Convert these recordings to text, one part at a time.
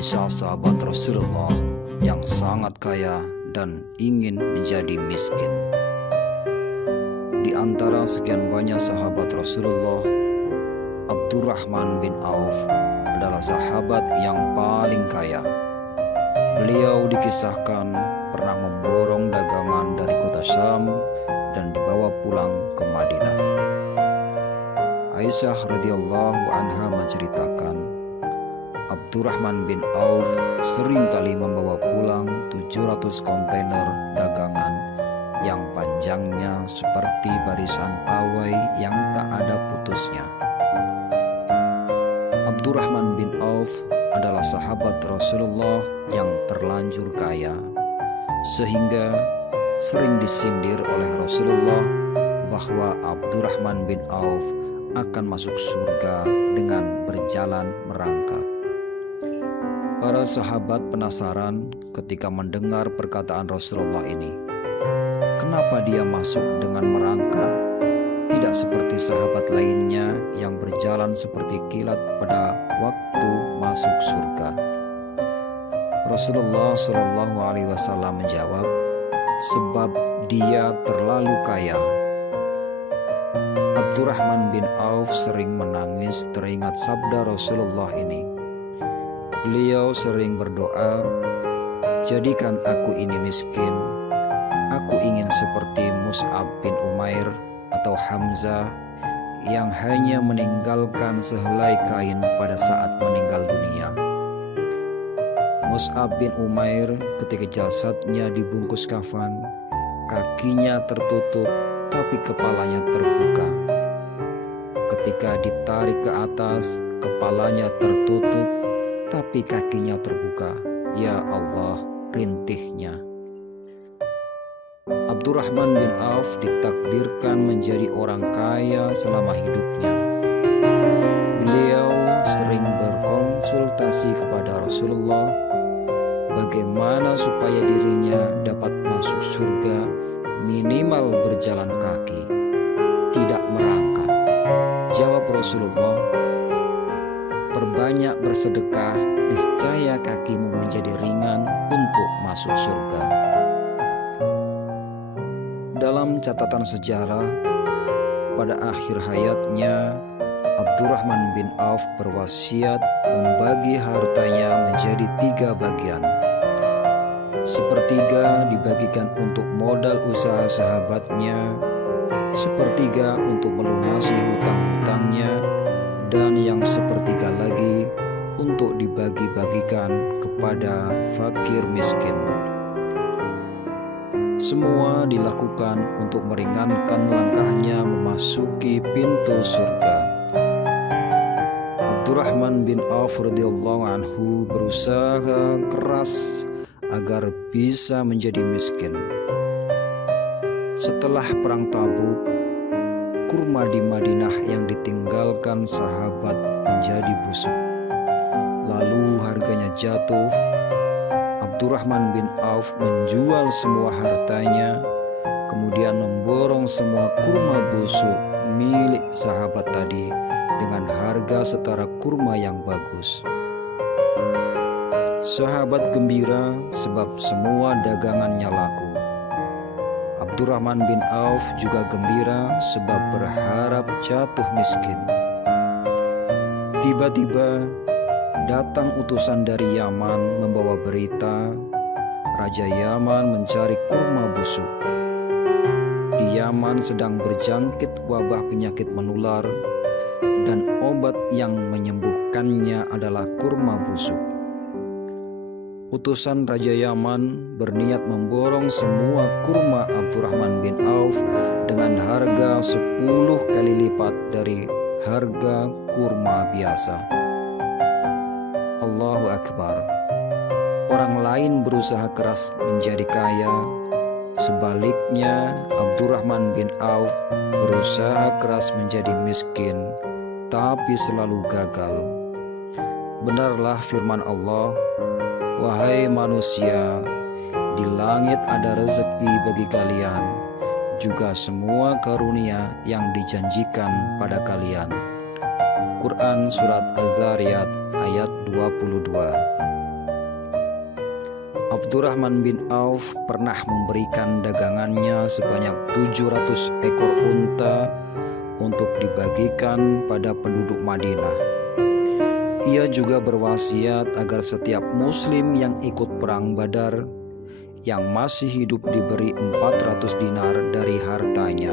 Kisah sahabat Rasulullah yang sangat kaya dan ingin menjadi miskin. Di antara sekian banyak sahabat Rasulullah, Abdurrahman bin Auf adalah sahabat yang paling kaya. Beliau dikisahkan pernah memborong dagangan dari kota Syam dan dibawa pulang ke Madinah. Aisyah radhiyallahu anha menceritakan, Abdurrahman bin Auf seringkali membawa pulang 700 kontainer dagangan yang panjangnya seperti barisan pawai yang tak ada putusnya. Abdurrahman bin Auf adalah sahabat Rasulullah yang terlanjur kaya, sehingga sering disindir oleh Rasulullah bahwa Abdurrahman bin Auf akan masuk surga dengan berjalan merangkak. Para sahabat penasaran ketika mendengar perkataan Rasulullah ini. Kenapa dia masuk dengan merangkak, tidak seperti sahabat lainnya yang berjalan seperti kilat pada waktu masuk surga? Rasulullah Shallallahu Alaihi Wasallam menjawab, sebab dia terlalu kaya. Abdurrahman bin Auf sering menangis teringat sabda Rasulullah ini. Beliau sering berdoa, jadikan aku ini miskin. Aku ingin seperti Mus'ab bin Umair atau Hamzah yang hanya meninggalkan sehelai kain pada saat meninggal dunia. Mus'ab bin Umair ketika jasadnya dibungkus kafan, kakinya tertutup tapi kepalanya terbuka. Ketika ditarik ke atas, kepalanya tertutup tapi kakinya terbuka. Ya Allah, rintihnya. Abdurrahman bin Auf ditakdirkan menjadi orang kaya selama hidupnya. Beliau sering berkonsultasi kepada Rasulullah bagaimana supaya dirinya dapat masuk surga minimal berjalan kaki, tidak merangkak. Jawab Rasulullah, perbanyak bersedekah, niscaya kakimu menjadi ringan untuk masuk surga. Dalam catatan sejarah, pada akhir hayatnya, Abdurrahman bin Auf berwasiat membagi hartanya menjadi 3 bagian. Sepertiga dibagikan untuk modal usaha sahabatnya, sepertiga untuk melunasi hutang-hutangnya, dan yang sepertiga lagi untuk dibagi-bagikan kepada fakir miskin. Semua dilakukan untuk meringankan langkahnya memasuki pintu surga. Abdurrahman bin Auf radhiyallahu anhu berusaha keras agar bisa menjadi miskin. Setelah perang Tabuk, kurma di Madinah yang ditinggalkan sahabat menjadi busuk. Lalu harganya jatuh. Abdurrahman bin Auf menjual semua hartanya, kemudian memborong semua kurma busuk milik sahabat tadi dengan harga setara kurma yang bagus. Sahabat gembira sebab semua dagangannya laku. Abdurrahman bin Auf juga gembira sebab berharap jatuh miskin. Tiba-tiba datang utusan dari Yaman membawa berita, Raja Yaman mencari kurma busuk. Di Yaman sedang berjangkit wabah penyakit menular, dan obat yang menyembuhkannya adalah kurma busuk. Utusan Raja Yaman berniat memborong semua kurma Abdurrahman bin Auf dengan harga 10 kali lipat dari harga kurma biasa. Allahu Akbar. Orang lain berusaha keras menjadi kaya, sebaliknya Abdurrahman bin Auf berusaha keras menjadi miskin, tapi selalu gagal. Benarlah firman Allah, wahai manusia, di langit ada rezeki bagi kalian, juga semua karunia yang dijanjikan pada kalian. Quran Surat Az-Zariyat ayat 22. Abdurrahman bin Auf pernah memberikan dagangannya sebanyak 700 ekor unta untuk dibagikan pada penduduk Madinah. Ia juga berwasiat agar setiap muslim yang ikut perang Badar yang masih hidup diberi 400 dinar dari hartanya.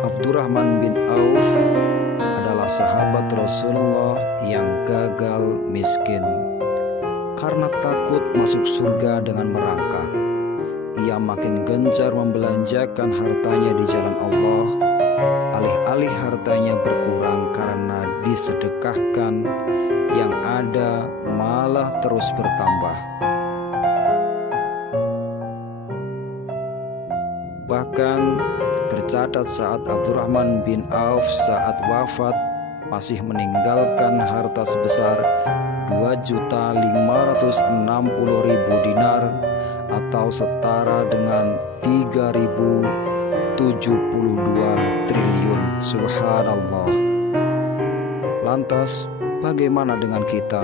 Abdurrahman bin Auf adalah sahabat Rasulullah yang gagal miskin. Karena takut masuk surga dengan merangkak, ia makin gencar membelanjakan hartanya di jalan Allah. Alih-alih hartanya berkurang karena disedekahkan, yang ada malah terus bertambah. Bahkan tercatat saat Abdurrahman bin Auf saat wafat masih meninggalkan harta sebesar 2.560.000 dinar atau setara dengan 3.072 triliun. Subhanallah. Lantas bagaimana dengan kita?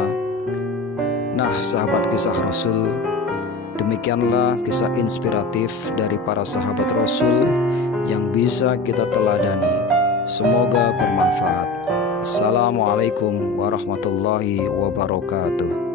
Nah, sahabat kisah Rasul, demikianlah kisah inspiratif dari para sahabat Rasul yang bisa kita teladani. Semoga bermanfaat. Assalamualaikum warahmatullahi wabarakatuh.